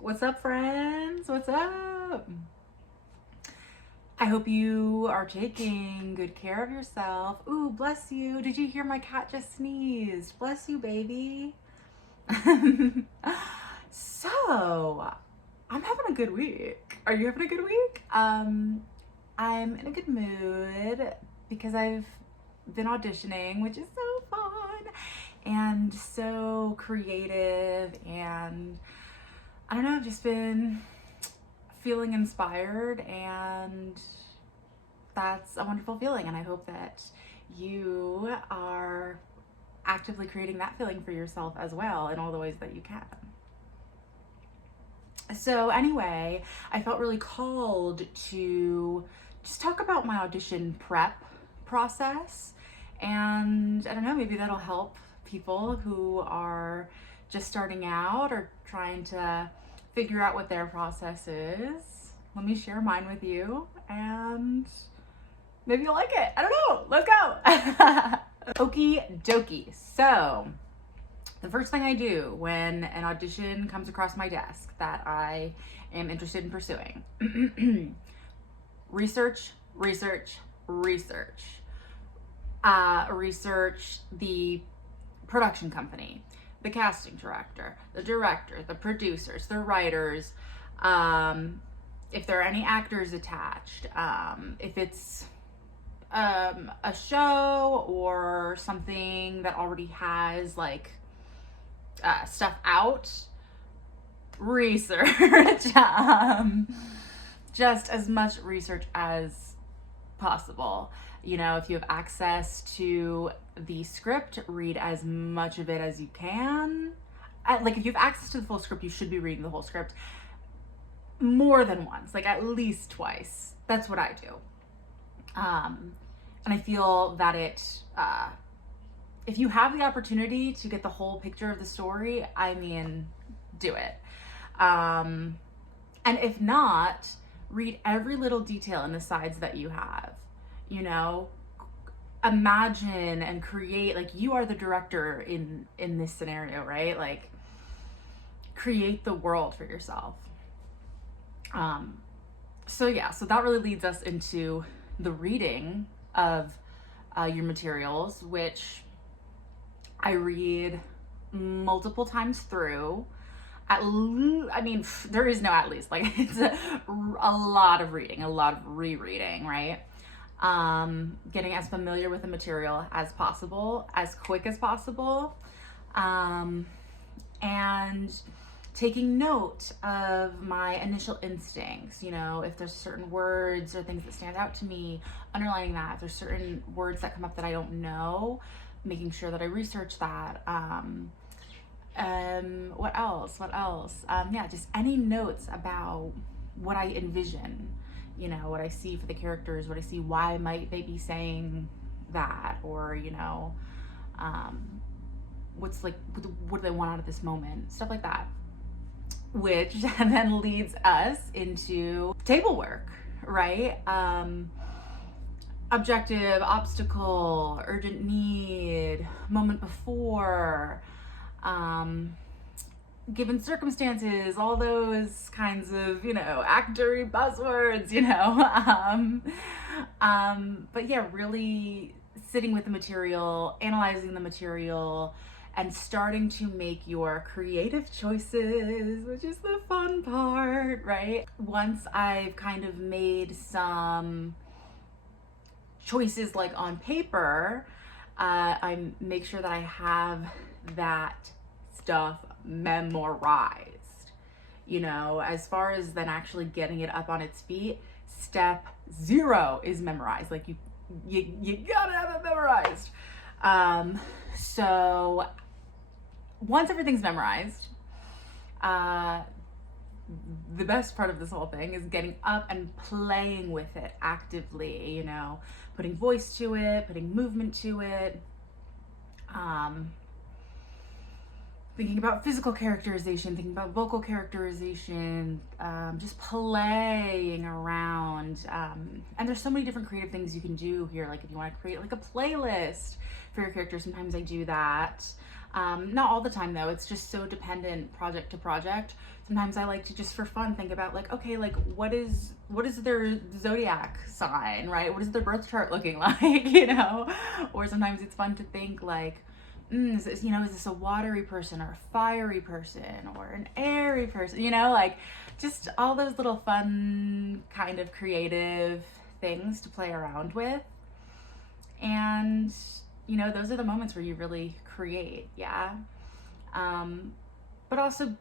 What's up, friends? What's up? I hope you are taking good care of yourself. Ooh, bless you. Did you hear my cat just sneezed? Bless you, baby. So, I'm having a good week. Are you having a good week? I'm in a good mood because I've been auditioning, which is so fun and so creative, and I don't know, I've just been feeling inspired, and that's a wonderful feeling, and I hope that you are actively creating that feeling for yourself as well in all the ways that you can. So anyway, I felt really called to just talk about my audition prep process, and I don't know, maybe that'll help people who are just starting out or trying to figure out what their process is. Let me share mine with you, and maybe you'll like it. I don't know. Let's go. Okie dokie. So, the first thing I do when an audition comes across my desk that I am interested in pursuing, research, research, research. Research the production company, the casting director, the producers, the writers, if there are any actors attached, if it's a show or something that already has like stuff out, research, just as much research as possible. You know, if you have access to the script, read as much of it as you can. Like, if you have access to the full script, you should be reading the whole script more than once, like at least twice. That's what I do. And I feel that if you have the opportunity to get the whole picture of the story, I mean, do it. And if not, read every little detail in the sides that you have. You know, imagine and create, like, you are the director in this scenario, right? Like, create the world for yourself. So that really leads us into the reading of your materials, which I read multiple times through. There is no at least, like, it's a lot of reading, a lot of rereading, right? Getting as familiar with the material as possible, as quick as possible, and taking note of my initial instincts. You know, if there's certain words or things that stand out to me, underlining that. If there's certain words that come up that I don't know, making sure that I research that. What else? Just any notes about what I envision, you know, what I see for the characters, what I see, why might they be saying that, or, you know, what do they want out of this moment, stuff like that, which then leads us into table work, right? Objective, obstacle, urgent need, moment before, given circumstances, all those kinds of, you know, actory buzzwords, you know. But yeah, really sitting with the material, analyzing the material, and starting to make your creative choices, which is the fun part, right? Once I've kind of made some choices, like on paper, I make sure that I have that stuff memorized. You know, as far as then actually getting it up on its feet, step 0 is memorized. Like, you gotta have it memorized. So once everything's memorized, the best part of this whole thing is getting up and playing with it actively, you know, putting voice to it, putting movement to it, thinking about physical characterization, thinking about vocal characterization, just playing around. And there's so many different creative things you can do here. Like, if you want to create like a playlist for your character, sometimes I do that. Not all the time though, it's just so dependent project to project. Sometimes I like to just for fun think about like, okay, like what is their zodiac sign, right? What is their birth chart looking like, you know? Or sometimes it's fun to think like, is this, you know, is this a watery person or a fiery person or an airy person, you know, like just all those little fun kind of creative things to play around with. And you know, those are the moments where you really create, yeah. But also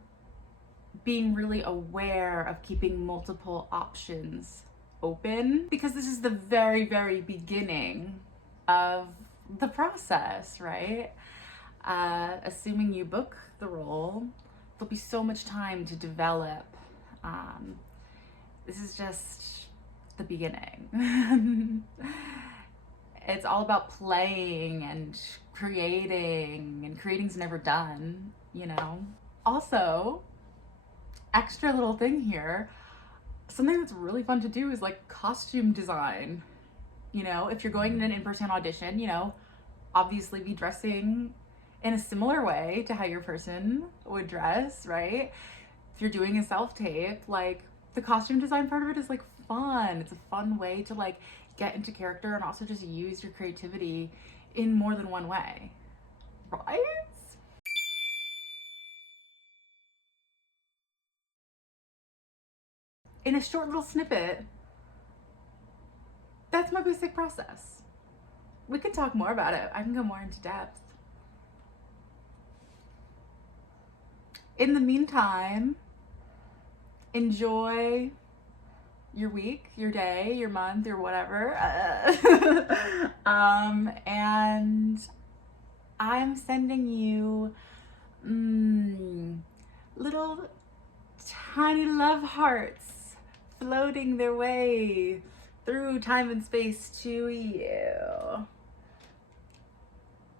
being really aware of keeping multiple options open, because this is the very, very beginning of the process, right? Assuming you book the role, there'll be so much time to develop. This is just the beginning. It's all about playing and creating's never done, you know? Also, extra little thing here, something that's really fun to do is like costume design. You know, if you're going in an in-person audition, you know, obviously be dressing in a similar way to how your person would dress, right? If you're doing a self-tape, like the costume design part of it is like fun. It's a fun way to like get into character and also just use your creativity in more than one way, right? In a short little snippet, that's my basic process. We can talk more about it. I can go more into depth. In the meantime, enjoy your week, your day, your month, your whatever. And I'm sending you little tiny love hearts floating their way through time and space to you.